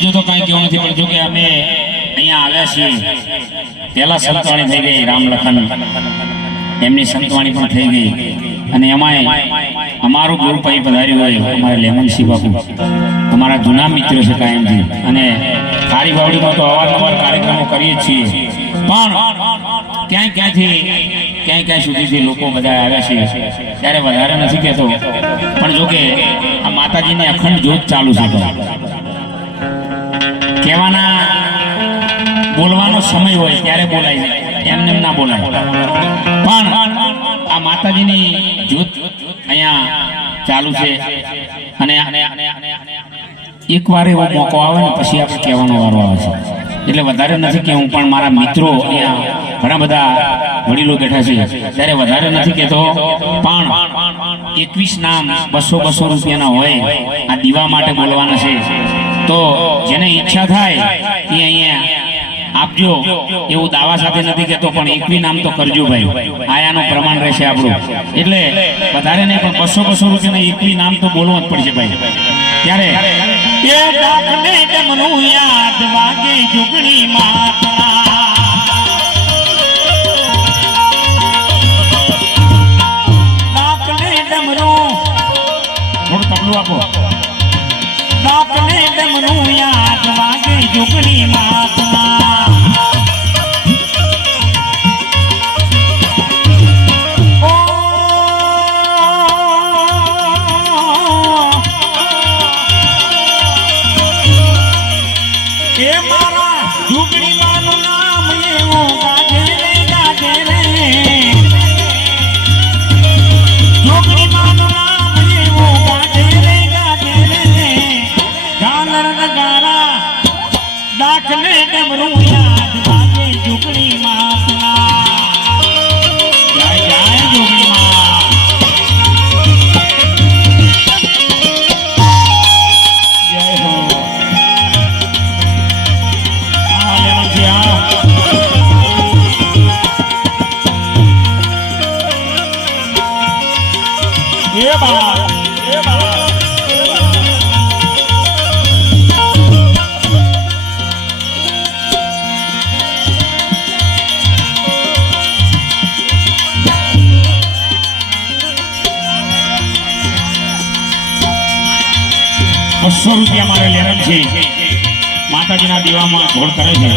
બીજું તો કાંઈ કેવું નથી, પણ જો કે અમે અહીંયા આવ્યા છીએ પહેલા સંતવાણી થઈ ગઈ, રામ લખન એમની સંતવાણી પણ થઈ ગઈ, અને એમાંય અમારું ગુરુ ભાઈ પધાર્યું હોય અમારા લેમનસિંહ બાપુ, અમારા જૂના મિત્રો છે કાયમથી, અને ખારી બાવડીમાં તો અવારનવાર કાર્યક્રમો કરીએ છીએ, પણ ક્યાંય સુધીથી લોકો બધા આવ્યા છે ત્યારે વધારે નથી કહેતો, પણ જો કે આ માતાજીની અખંડ જ્યોત ચાલુ છે, કહેવાના બોલવાનો સમય હોય ત્યારે બોલાય, એમને ના બોલાય, પણ આ માતાજીની જ્યોત અહીંયા ચાલુ છે, અને એકવાર એવો મોકો આવે ને પછી આપણે કહેવાનો વારો આવે છે, એટલે વધારે નથી કે હું પણ મારા મિત્રો અહીંયા ઘણા બધા વડીલો બેઠા છે ત્યારે વધારે નથી કહેતો, પણ 21 નામ 200 રૂપિયાના હોય આ દીવા માટે બોલવાના છે, તો જેને ઈચ્છા થાય એ અહીંયા આપજો, એવું દાવા સાથે નથી કહેતો, પણ 21 નામ તો કરજો ભાઈ, આયાનું પ્રમાણ રહેશે આપણું, એટલે વધારે નહીં પણ 200 રૂપિયાના 21 નામ તો બોલવું જ પડશે ભાઈ, ત્યારે એ ડાકને ડમરું યાદ વાગે જુગણી માતા, ડાકને ડમરું થોડું તબલું આપો, ડાકને ડમરું યાદ વાગે જુગણી માતા, ₹200 મારે લેરન છે, માતાજીના દીવામાં ઘોડ કરે છે,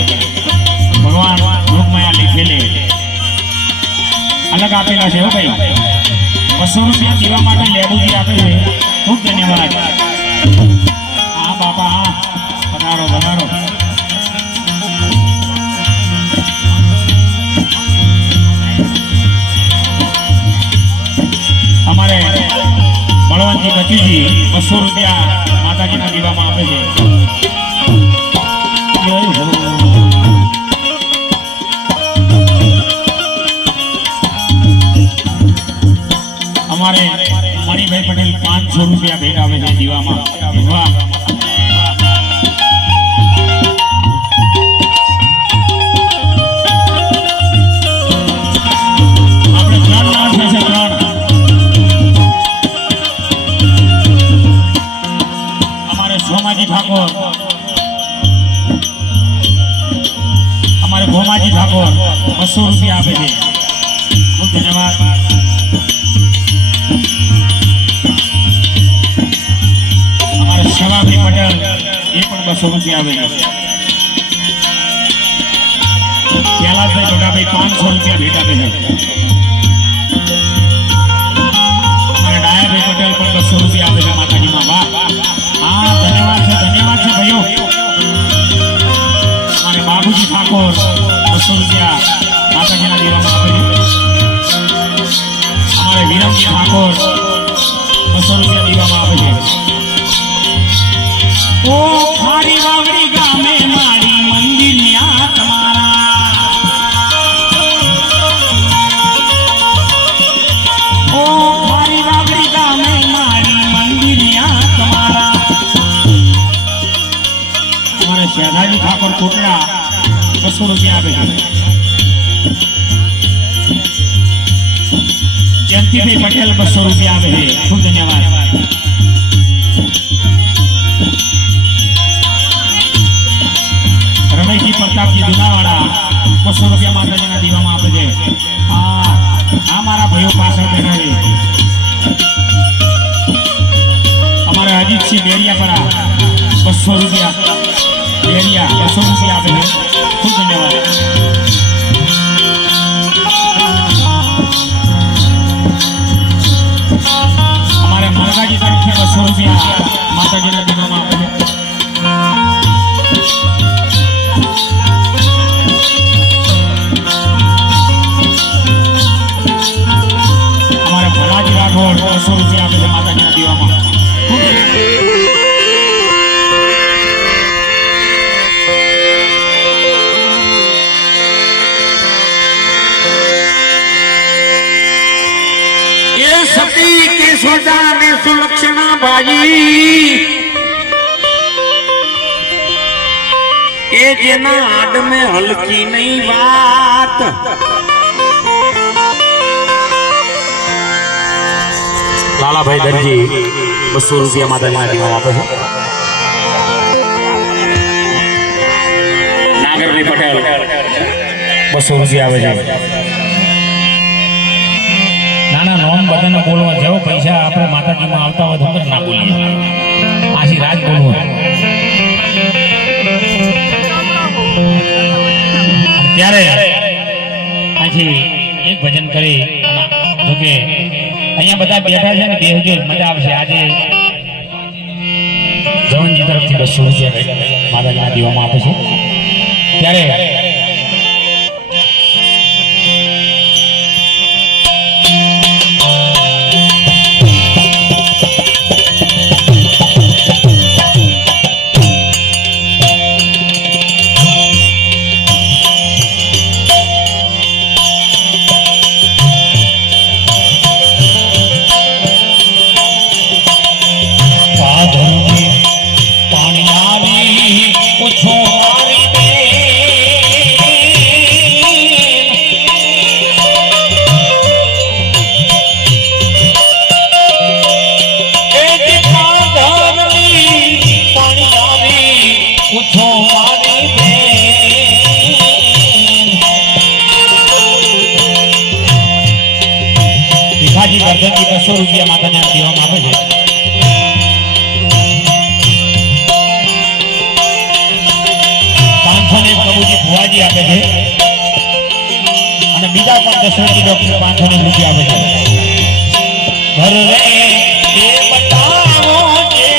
ભગવાન રૂપમાં લીખેલે અલગ આપેલા છે હો ભાઈ, ₹200 દીવા માટે લેબુજી આપે છે, ખૂબ ધન્યવાદ, હા બાપા હા, પધારો પધારો, અમારે બળવંતજી બચીજી ₹200 માતાજીના દીવામાં આપે છે, અમારે મણિભાઈ પટેલ ₹500 ભેટ આવે છે દીવામાં, વાહ, આપણે 3 નામ છે, 3 સોમાજી ઠાકોર, અમારે ભોમાજી ઠાકોર ₹200 આપે છે, ખૂબ ધન્યવાદ, અમારે શવાભાઈ પટેલ એ પણ ₹200 આપે છે, પહેલાભાઈ છોટાભાઈ ₹500 ભેટ આપે છે, અને ડાયાભાઈ પટેલ પણ ₹200 આપે છે માતાજીમાં, વાહ, હા ધન્યવાદ છે ભાઈઓ, અને બાબુજી ઠાકોર ₹200 માતાજીના દીવામાં આપે છે, અમારે વિરમજી ઠાકોર ₹200 દીવામાં આપે છે, ઓ ખારી વાવડી ગામે મારી મંદિરિયા તમારા, ઓ ખારી વાવડી ગામે મારી મંદિરિયા તમારા, અમારે શેધાજી ઠાકોર કોટડા ₹200 આપે છે, જયંતિભાઈ પટેલ ₹200 આપે છે, ખૂબ ધન્યવાદ, પ્રતાપજી દુનાવાડા 200 રૂપિયા માતાજીના દીવામાં આપે છે. આ મારા ભાઈઓ પાછળ બેઠા છે. અમારા અજીતસિંહ બેરિયાપરા 200 રૂપિયા બેરિયા 200 રૂપિયા આપે છે. ખૂબ ધન્યવાદ. અમારે મરગાજી તરફથી 200 રૂપિયા માતાજીના દીવામાં આપે છે. અમારે ભલાજી રાઠોડ 200 રૂપિયા આપે છે માતાજીના દીવામાં. सती के सोचा ने सुलक्षणा भाई ए जेना आड में हल्की नहीं बात लाला भाई दर्जी 200 રૂપિયા માતાજીના દીવામાં આપે છે. નાગરભાઈ પટેલ 200 રૂપિયા આવે છે. નાના નોમ બધાને બોલવા જેવો પૈસા આપણે માતાજીમાં આવતા હોય તો ના બોલીએ. આશી રાજ બોલવું. ત્યારે આથી એક ભજન કરી જોકે અહીંયા બધા બેઠા છે ને બેહજો મજા આવશે. આજે જવનજી તરફથી 200 રૂપિયા માતાજીના દીવામાં આપે છે. ત્યારે ભીખાજી 200 રૂપિયા માતાજીના દીવામાં આપે છે. પ્રભુજી ભુવાજી આપે છે અને બીજા પણ દશરથજી ડોક્ટર 500 રૂપિયા આપે છે. ઘર રે એ બતાવો જે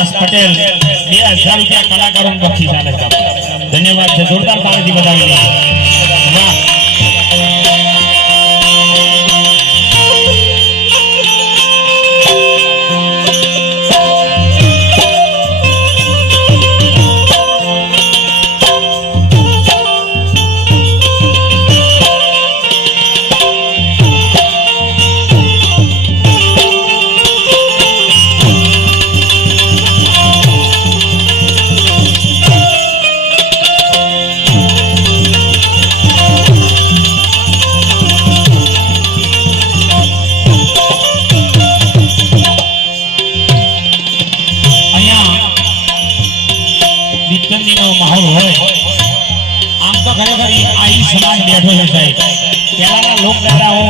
દાસ પટેલ 2000 રૂપિયા કલાકારોને બક્ષીસ આપે છે. ધન્યવાદ છે. જોરદાર તાળીથી વધાવી લે. વાહ. માહોલ હોય આમ તો ખરેખર આઈ સમાજ બેઠો છે સાહેબ. પહેલાના લોકડાયરાઓ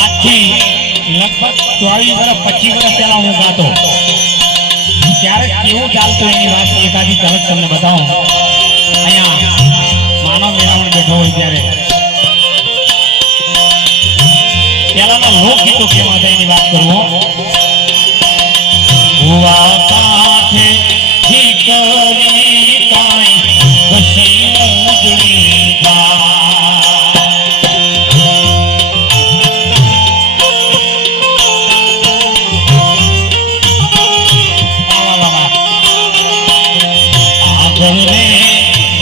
આજથી લગભગ 24 વર્ષ 25 વર્ષ પહેલા હું ગાતો ત્યારે કેવું ચાલતું એની વાત એકાદી તરત તમને બતાવું. અહીંયા માનવ મેળાવણ બેઠો હોય ત્યારે પહેલાના લોકગીતો કેવા હતા એની વાત કરું. ભુવા કાંઠે ઠીકરી કાંઈ ઘસી ઉજળી આગળ રે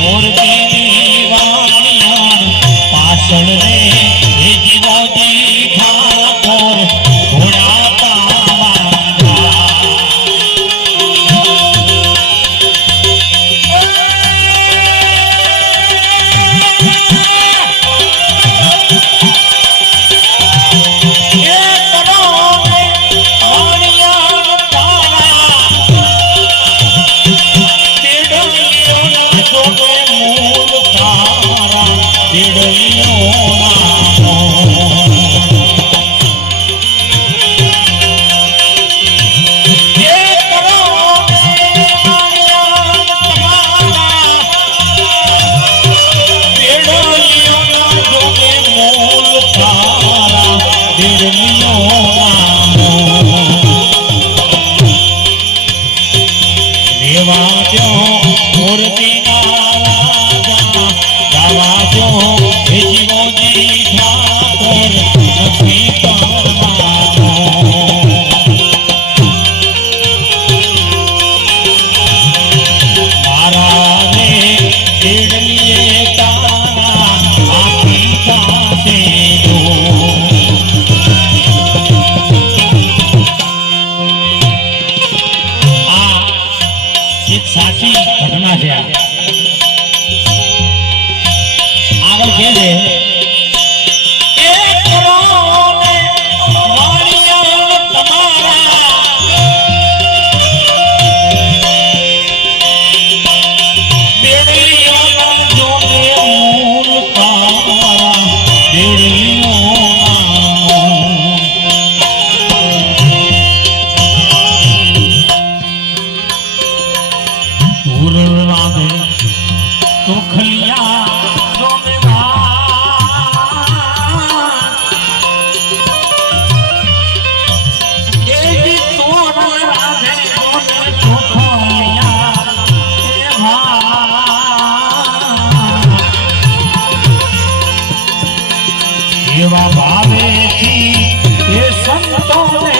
મોરબીની વાણિયાણ પાછળ રે એ જીવાજી ઠાકોર ઘોડા સાચી ઘટના છે. આગળ કે છે तो खलिया जो भावे थी ये संतो ने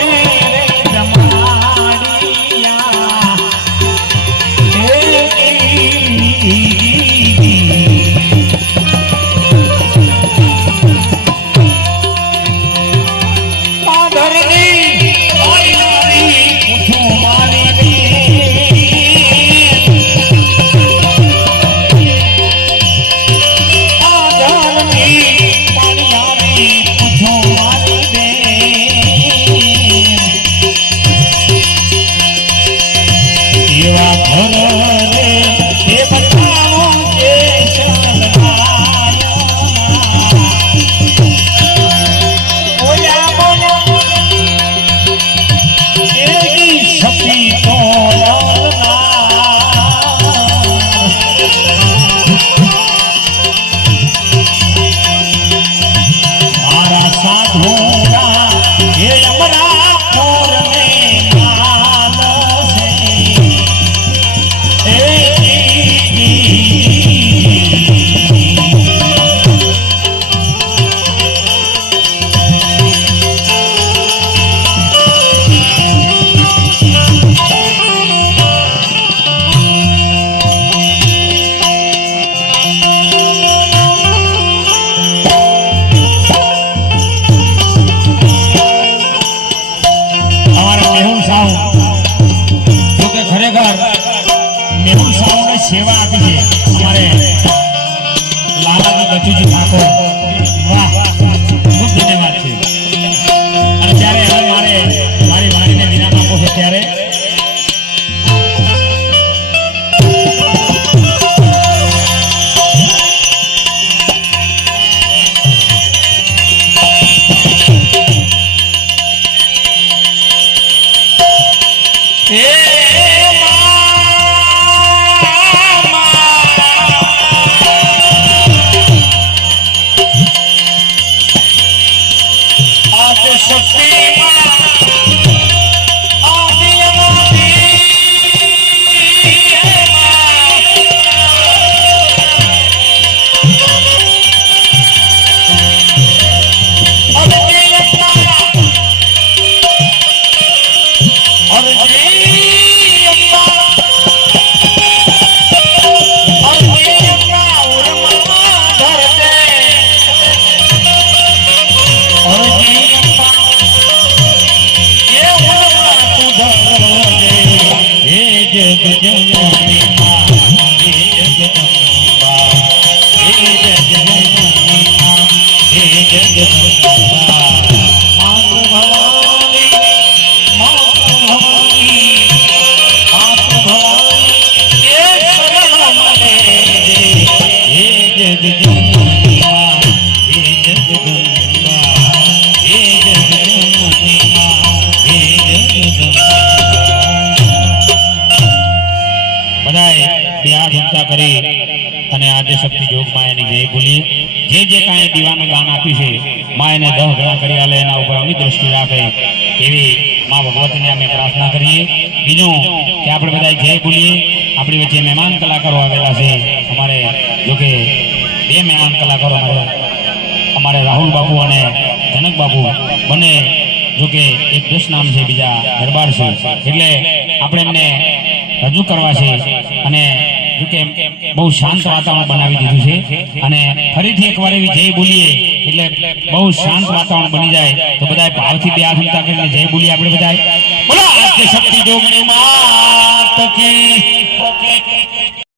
શક્તિ જોગ માયાની જય બોલીએ જે કાંઈ દીવાનું દાન આપ્યું છે મા એને 10 ગણા કરી આલે એના ઉપર અમી દ્રષ્ટિ રાખે એવી મા ભગવતીને અમે પ્રાર્થના કરીએ બીજું કે આપણે બધા જય બોલીએ આપણી વચ્ચે મહેમાન કલાકારો આવેલા છે અમારે જોકે 2 મહેમાન કલાકારો અમારે રાહુલ બાપુ અને જનક બાપુ બંને જોકે એક 10 નામ છે બીજા દરબાર છે એટલે આપણે એમને રજૂ કરવા છે અને જોકે બહુ શાંત વાતાવરણ બનાવી દીધું છે અને ફરીથી એકવાર એવી જય બોલીએ એટલે બહુ શાંત વાતાવરણ બની જાય તો બધા ભાવથી 2 હાથ ઊંચા કરીને જય બોલીએ આપણે બધા બોલો આદ્ય શક્તિ જોગની માત કી